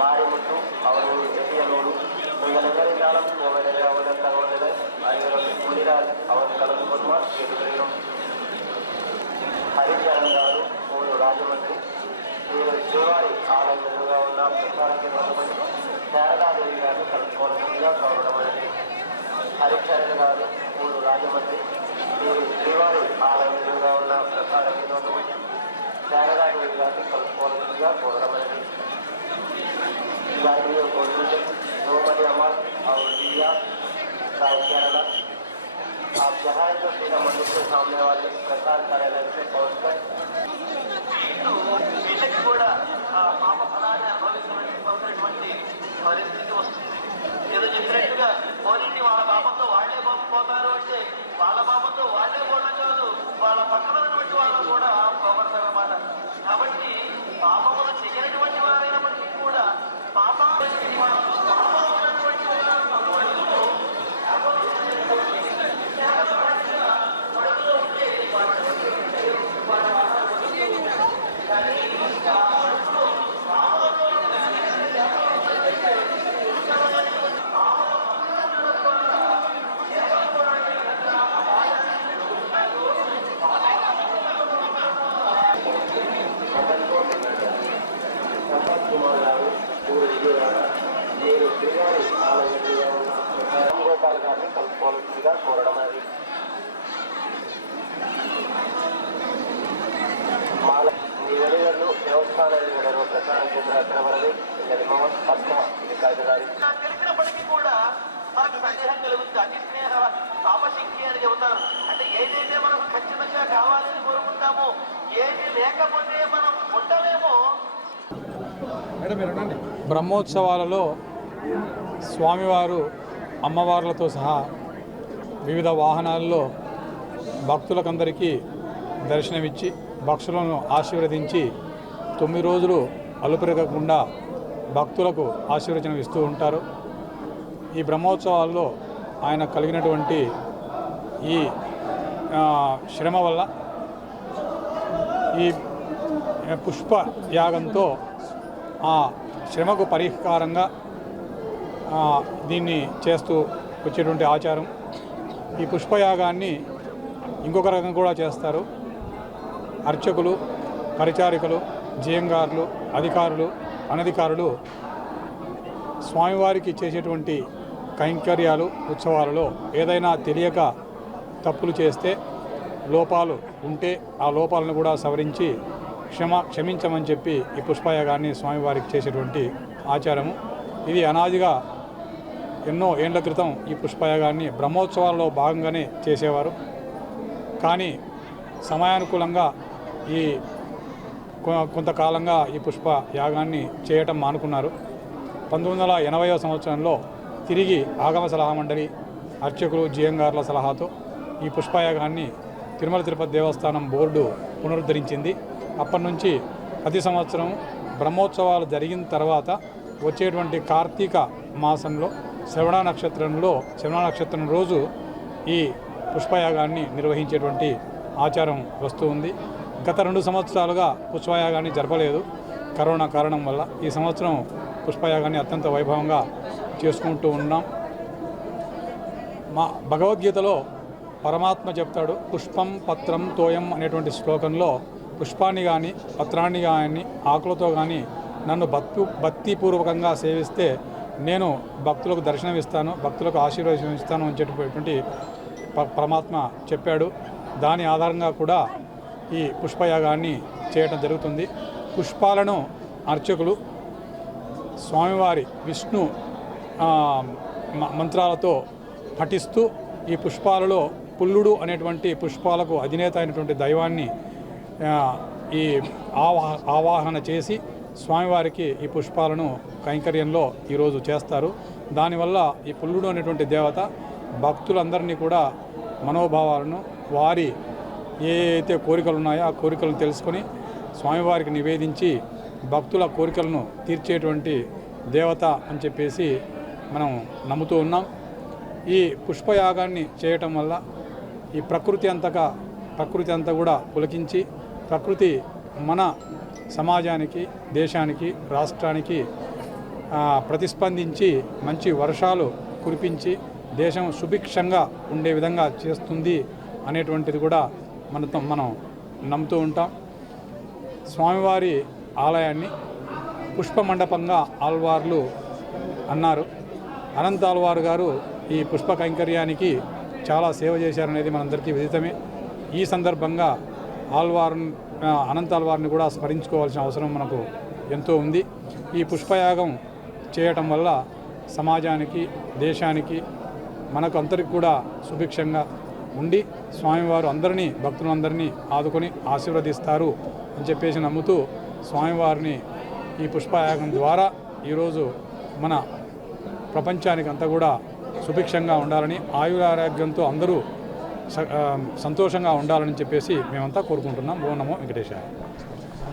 மாரிமுத்து அவரோடு செட்டியலோடு நீங்கள் எதற்காலும் தகவல்களை அவர்கள் தகவல்களை அறிஞர்கள் முன்னிறால் அவர் கலந்து கொள்வார் கேட்டுக்கொள்கிறோம் కలుపుకోవాల్సిందిగా కోరడం అనేది गाड़ियों को नोमनी अमल और दिया साई केरला आप जहाँ जो सीधा मंदिर के सामने वाले प्रसार कार्यालय से पहुँचकर వీళ్ళకి బ్రహ్మోత్సవాలలో స్వామివారు అమ్మవార్లతో సహా వివిధ వాహనాల్లో భక్తులకందరికీ దర్శనమిచ్చి భక్తులను ఆశీర్వదించి తొమ్మిది రోజులు అలుపెరగకుండా భక్తులకు ఆశీర్వచనం ఇస్తూ ఉంటారు. ఈ బ్రహ్మోత్సవాల్లో ఆయన కలిగినటువంటి ఈ ఆ, శ్రమ వల్ల ఈ పుష్ప యాగంతో ఆ శ్రమకు పరిష్కారంగా దీన్ని చేస్తూ వచ్చేటువంటి ఆచారం. ఈ పుష్పయాగాన్ని ఇంకొక రకం కూడా చేస్తారు. అర్చకులు పరిచారికలు జయంగారులు అధికారులు అనధికారులు స్వామివారికి చేసేటువంటి కైంకర్యాలు ఉత్సవాలలో ఏదైనా తెలియక తప్పులు చేస్తే లోపాలు ఉంటే ఆ లోపాలను కూడా సవరించి క్షమ క్షమించమని చెప్పి ఈ పుష్పయాగాన్ని స్వామివారికి చేసేటువంటి ఆచారము. ఇది అనాదిగా ఎన్నో ఏండ్ల క్రితం ఈ పుష్పయాగాన్ని బ్రహ్మోత్సవాల్లో భాగంగానే చేసేవారు. కానీ సమయానుకూలంగా ఈ కొ- కొంతకాలంగా ఈ పుష్ప యాగాన్ని చేయటం మానుకున్నారు. పంతొమ్మిది వందల ఎనభైవ సంవత్సరంలో తిరిగి ఆగమ సలహా మండలి అర్చకులు జియంగార్ల సలహాతో ఈ పుష్పయాగాన్ని తిరుమల తిరుపతి దేవస్థానం బోర్డు పునరుద్ధరించింది. అప్పటి నుంచి ప్రతి సంవత్సరం బ్రహ్మోత్సవాలు జరిగిన తర్వాత వచ్చేటువంటి కార్తీక మాసంలో శ్రవణ నక్షత్రంలో శ్రవణ నక్షత్రం రోజు ఈ పుష్పయాగాన్ని నిర్వహించేటువంటి ఆచారం వస్తూ ఉంది. గత రెండు సంవత్సరాలుగా పుష్పయాగాన్ని జరపలేదు. కరోనా కారణం వల్ల ఈ సంవత్సరం పుష్పయాగాన్ని అత్యంత వైభవంగా చేసుకుంటూ ఉన్నాం. మా భగవద్గీతలో పరమాత్మ చెప్తాడు పుష్పం పత్రం తోయం అనేటువంటి శ్లోకంలో పుష్పాన్ని కానీ పత్రాన్ని కానీ ఆకులతో కానీ నన్ను భక్తు భక్తిపూర్వకంగా సేవిస్తే నేను భక్తులకు దర్శనం ఇస్తాను భక్తులకు ఆశీర్వాదం ఇస్తాను అని చెప్పేటువంటి ప- పరమాత్మ చెప్పాడు. దాని ఆధారంగా కూడా ఈ పుష్పయాగాన్ని చేయటం జరుగుతుంది. పుష్పాలను అర్చకులు స్వామివారి విష్ణు మ- మంత్రాలతో పఠిస్తూ ఈ పుష్పాలలో పుల్లుడు అనేటువంటి పుష్పాలకు అధినేత అయినటువంటి దైవాన్ని ఈ ఆవా ఆవాహన చేసి స్వామివారికి ఈ పుష్పాలను కైంకర్యంలో ఈరోజు చేస్తారు. దానివల్ల ఈ పుల్లుడు అనేటువంటి దేవత భక్తులందరినీ కూడా మనోభావాలను వారి ఏ అయితే కోరికలు ఉన్నాయో ఆ కోరికలను తెలుసుకొని స్వామివారికి నివేదించి భక్తుల కోరికలను తీర్చేటువంటి దేవత అని చెప్పేసి మనం నమ్ముతూ ఉన్నాం. ఈ పుష్పయాగాన్ని చేయటం వల్ల ఈ ప్రకృతి అంతగా ప్రకృతి అంతా కూడా పులకించి ప్రకృతి మన సమాజానికి దేశానికి రాష్ట్రానికి ప్రతిస్పందించి మంచి వర్షాలు కురిపించి దేశం సుభిక్షంగా ఉండే విధంగా చేస్తుంది అనేటువంటిది కూడా మనతో మనం నమ్ముతూ ఉంటాం. స్వామివారి ఆలయాన్ని పుష్పమండపంగా ఆల్వార్లు అన్నారు. అనంత ఆల్వారు గారు ఈ పుష్ప కైంకర్యానికి చాలా సేవ చేశారనేది మనందరికీ విదితమే. ఈ సందర్భంగా ఆల్వార్ అనంత ఆల్వార్ని కూడా స్మరించుకోవాల్సిన అవసరం మనకు ఎంతో ఉంది. ఈ పుష్పయాగం చేయటం వల్ల సమాజానికి దేశానికి మనకు అందరికి కూడా సుభిక్షంగా ఉండి స్వామివారు అందరినీ భక్తులందరినీ ఆదుకొని ఆశీర్వదిస్తారు అని చెప్పేసి నమ్ముతూ స్వామివారిని ఈ పుష్పయాగం ద్వారా ఈరోజు మన ప్రపంచానికి అంతా కూడా సుభిక్షంగా ఉండాలని ఆయురారోగ్యంతో అందరూ స- సంతోషంగా ఉండాలని చెప్పేసి మేమంతా కోరుకుంటున్నాం. ఓ నమో వెంకటేశాయ.